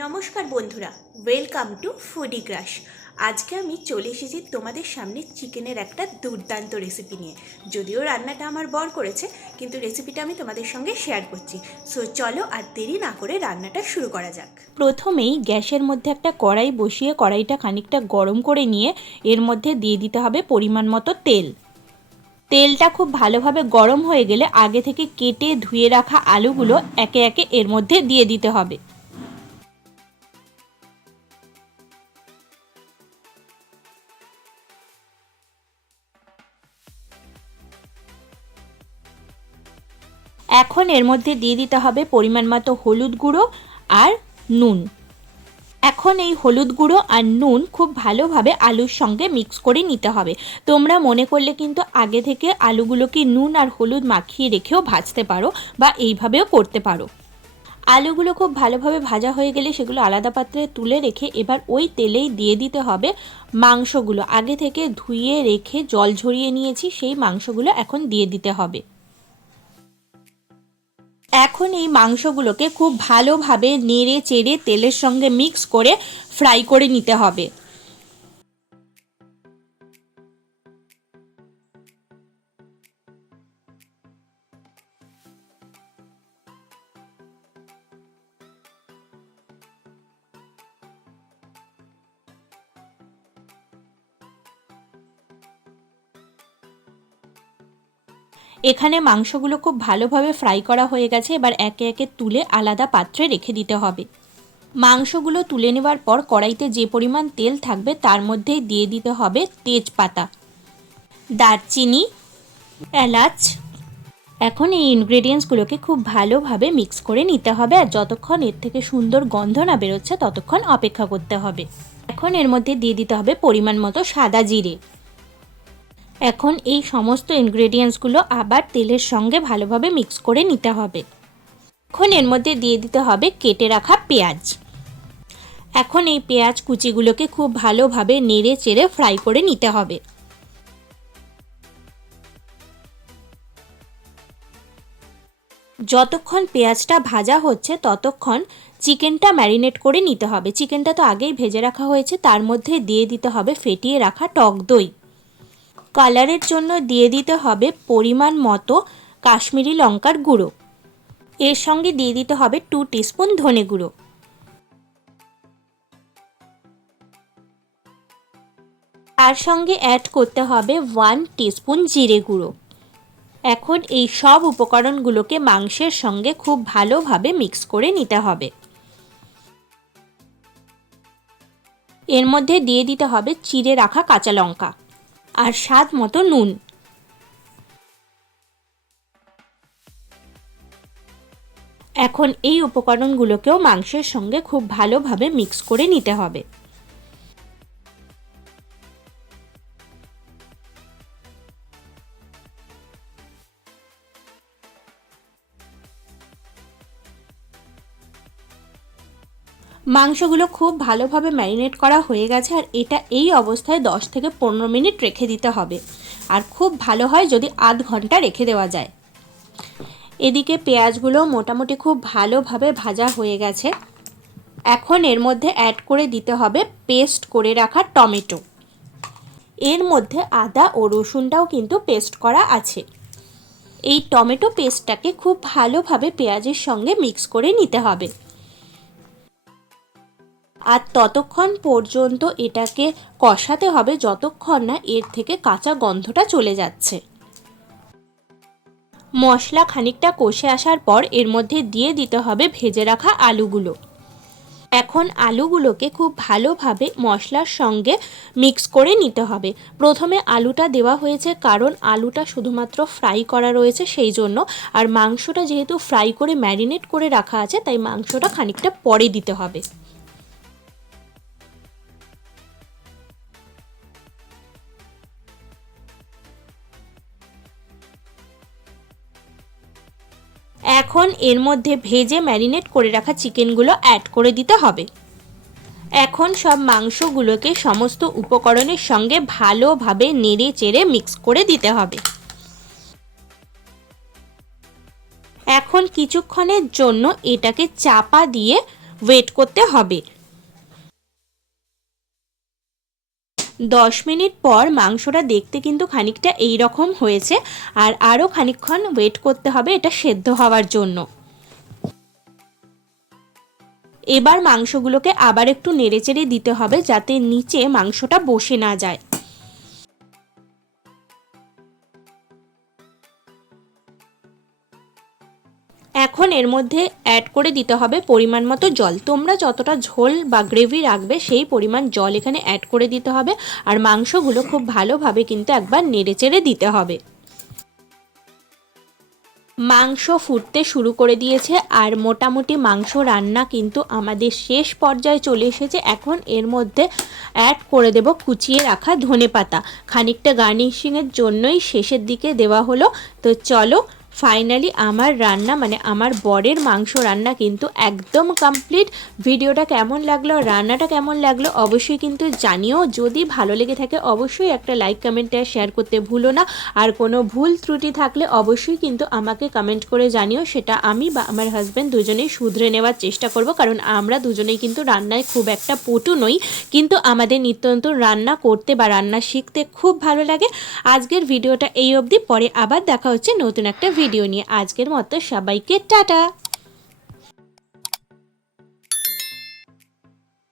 নমস্কার বন্ধুরা, welcome to foodie crush. আজকে আমি চলে এসেছি তোমাদের সামনে চিকেনের একটা দুর্দান্ত রেসিপি নিয়ে। যদিও রান্নাটা আমার বর করেছে, কিন্তু রেসিপিটা আমি তোমাদের সঙ্গে শেয়ার করছি। সো চলো আর দেরি না করে রান্নাটা শুরু করা যাক। প্রথমেই গ্যাসের মধ্যে একটা কড়াই বসিয়ে কড়াইটা খানিকটা গরম করে নিয়ে এর মধ্যে দিয়ে দিতে হবে পরিমাণ মতো তেল। তেলটা খুব ভালোভাবে গরম হয়ে গেলে আগে থেকে কেটে ধুয়ে রাখা আলুগুলো একে একে এর মধ্যে দিয়ে দিতে হবে। এখন এর মধ্যে দিয়ে দিতে হবে পরিমাণ মতো হলুদ গুঁড়ো আর নুন। এখন এই হলুদ গুঁড়ো আর নুন খুব ভালোভাবে আলুর সঙ্গে মিক্স করে নিতে হবে। তোমরা মনে করলে কিন্তু আগে থেকে আলুগুলোকে নুন আর হলুদ মাখিয়ে রেখেও ভাজতে পারো বা এইভাবেও করতে পারো। আলুগুলো খুব ভালোভাবে ভাজা হয়ে গেলে সেগুলো আলাদা পাত্রে তুলে রেখে এবার ওই তেলেই দিয়ে দিতে হবে মাংসগুলো। আগে থেকে ধুয়ে রেখে জল ঝরিয়ে নিয়েছি, সেই মাংসগুলো এখন দিয়ে দিতে হবে। এখন এই মাংসগুলোকে খুব ভালোভাবে নেড়ে চেড়ে তেলের সঙ্গে মিক্স করে ফ্রাই করে নিতে হবে। এখানে মাংসগুলো খুব ভালোভাবে ফ্রাই করা হয়ে গেছে, এবার একে একে তুলে আলাদা পাত্রে রেখে দিতে হবে। মাংসগুলো তুলে নেবার পর কড়াইতে যে পরিমাণ তেল থাকবে তার মধ্যেই দিয়ে দিতে হবে তেজপাতা, দারচিনি, এলাচ। এখন এই ইনগ্রেডিয়েন্টসগুলোকে খুব ভালোভাবে মিক্স করে নিতে হবে, আর যতক্ষণ এর থেকে সুন্দর গন্ধ না বেরোচ্ছে ততক্ষণ অপেক্ষা করতে হবে। এখন এর মধ্যে দিয়ে দিতে হবে পরিমাণ মতো সাদা জিরে। এখন এই সমস্ত ইনগ্রেডিয়েন্টসগুলো আবার তেলের সঙ্গে ভালোভাবে মিক্স করে নিতে হবে। এখন এর মধ্যে দিয়ে দিতে হবে কেটে রাখা পেঁয়াজ। এখন এই পেঁয়াজ কুচিগুলোকে খুব ভালোভাবে নেড়ে চেড়ে ফ্রাই করে নিতে হবে। যতক্ষণ পেঁয়াজটা ভাজা হচ্ছে ততক্ষণ চিকেনটা ম্যারিনেট করে নিতে হবে। চিকেনটা তো আগেই ভেজে রাখা হয়েছে, তার মধ্যে দিয়ে দিতে হবে ফেটিয়ে রাখা টক দই। কালারের জন্য দিয়ে দিতে হবে পরিমাণ মতো কাশ্মীরি লঙ্কার গুঁড়ো। এর সঙ্গে দিয়ে দিতে হবে 2 টিস্পুন ধনে গুঁড়ো। তার সঙ্গে অ্যাড করতে হবে 1 টিস্পুন জিরে গুঁড়ো। এখন এই সব উপকরণগুলোকে মাংসের সঙ্গে খুব ভালোভাবে মিক্স করে নিতে হবে। এর মধ্যে দিয়ে দিতে হবে চিড়ে রাখা কাঁচা লঙ্কা আর স্বাদ মতো নুন। এখন এই উপকরণগুলোকেও মাংসের সঙ্গে খুব ভালোভাবে মিক্স করে নিতে হবে। মাংসগুলো খুব ভালোভাবে ম্যারিনেট করা হয়ে গেছে, আর এটা এই অবস্থায় 10 থেকে 15 মিনিট রেখে দিতে হবে। আর খুব ভালো হয় যদি আধ ঘন্টা রেখে দেওয়া যায়। এদিকে পেঁয়াজগুলো মোটামুটি খুব ভালোভাবে ভাজা হয়ে গেছে। এখন এর মধ্যে অ্যাড করে দিতে হবে পেস্ট করে রাখা টমেটো। এর মধ্যে আদা ও রসুনটাও কিন্তু পেস্ট করা আছে। এই টমেটো পেস্টটাকে খুব ভালোভাবে পেঁয়াজের সঙ্গে মিক্স করে নিতে হবে। আর ততক্ষণ পর্যন্ত এটাকে কষাতে হবে যতক্ষণ না এর থেকে কাঁচা গন্ধটা চলে যাচ্ছে। মশলা খানিকটা কষে আসার পর এর মধ্যে দিয়ে দিতে হবে ভেজে রাখা আলুগুলো। এখন আলুগুলোকে খুব ভালোভাবে মশলার সঙ্গে মিক্স করে নিতে হবে। প্রথমে আলুটা দেওয়া হয়েছে কারণ আলুটা শুধুমাত্র ফ্রাই করা রয়েছে সেই জন্য, আর মাংসটা যেহেতু ফ্রাই করে ম্যারিনেট করে রাখা আছে তাই মাংসটা খানিকটা পরে দিতে হবে। এখন এর মধ্যে ভেজে ম্যারিনেট করে রাখা চিকেনগুলো অ্যাড করে দিতে হবে। এখন সব মাংসগুলোকে সমস্ত উপকরণের সঙ্গে ভালোভাবে নেড়ে চেড়ে মিক্স করে দিতে হবে। এখন কিছুক্ষণের জন্য এটাকে চাপা দিয়ে ওয়েট করতে হবে। 10 মিনিট পর মাংসটা দেখতে কিন্তু খানিকটা এই রকম হয়েছে, আর আরও খানিকক্ষণ ওয়েট করতে হবে এটা সেদ্ধ হওয়ার জন্য। এবার মাংসগুলোকে আবার একটু নেড়েচেড়ে দিতে হবে যাতে নিচে মাংসটা বসে না যায়। এখন এর মধ্যে অ্যাড করে দিতে হবে পরিমাণ মতো জল। তোমরা যতটা ঝোল বা গ্রেভি রাখবে সেই পরিমাণ জল এখানে অ্যাড করে দিতে হবে, আর মাংসগুলো খুব ভালোভাবে কিন্তু একবার নেড়েচেড়ে দিতে হবে। মাংস ফুটতে শুরু করে দিয়েছে আর মোটামুটি মাংস রান্না কিন্তু আমাদের শেষ পর্যায়ে চলে এসেছে। এখন এর মধ্যে অ্যাড করে দেব কুচিয়ে রাখা ধনেপাতা, খানিকটা গার্নিশিংয়ের জন্যই শেষের দিকে দেওয়া হলো। তো চলো, ফাইনালি আমার রান্না মানে আমার বরের মাংস রান্না কিন্তু একদম কমপ্লিট। ভিডিওটা কেমন লাগলো, রান্নাটা কেমন লাগলো অবশ্যই কিন্তু জানিও। যদি ভালো লেগে থাকে অবশ্যই একটা লাইক কমেন্ট আর শেয়ার করতে ভুলো না। আর কোনো ভুল ত্রুটি থাকলে অবশ্যই কিন্তু আমাকে কমেন্ট করে জানিও, সেটা আমি বা আমার হাজব্যান্ড দুজনেই শুধরে নেওয়ার চেষ্টা করব। কারণ আমরা দুজনেই কিন্তু রান্নায় খুব একটা পটু নই, কিন্তু আমাদের নিত্য নতুন রান্না করতে বা রান্না শিখতে খুব ভালো লাগে। আজকের ভিডিওটা এই অবধি, পরে আবার দেখা হচ্ছে নতুন একটা ভিডিও নিয়ে। আজকের মতো সবাইকে টাটা।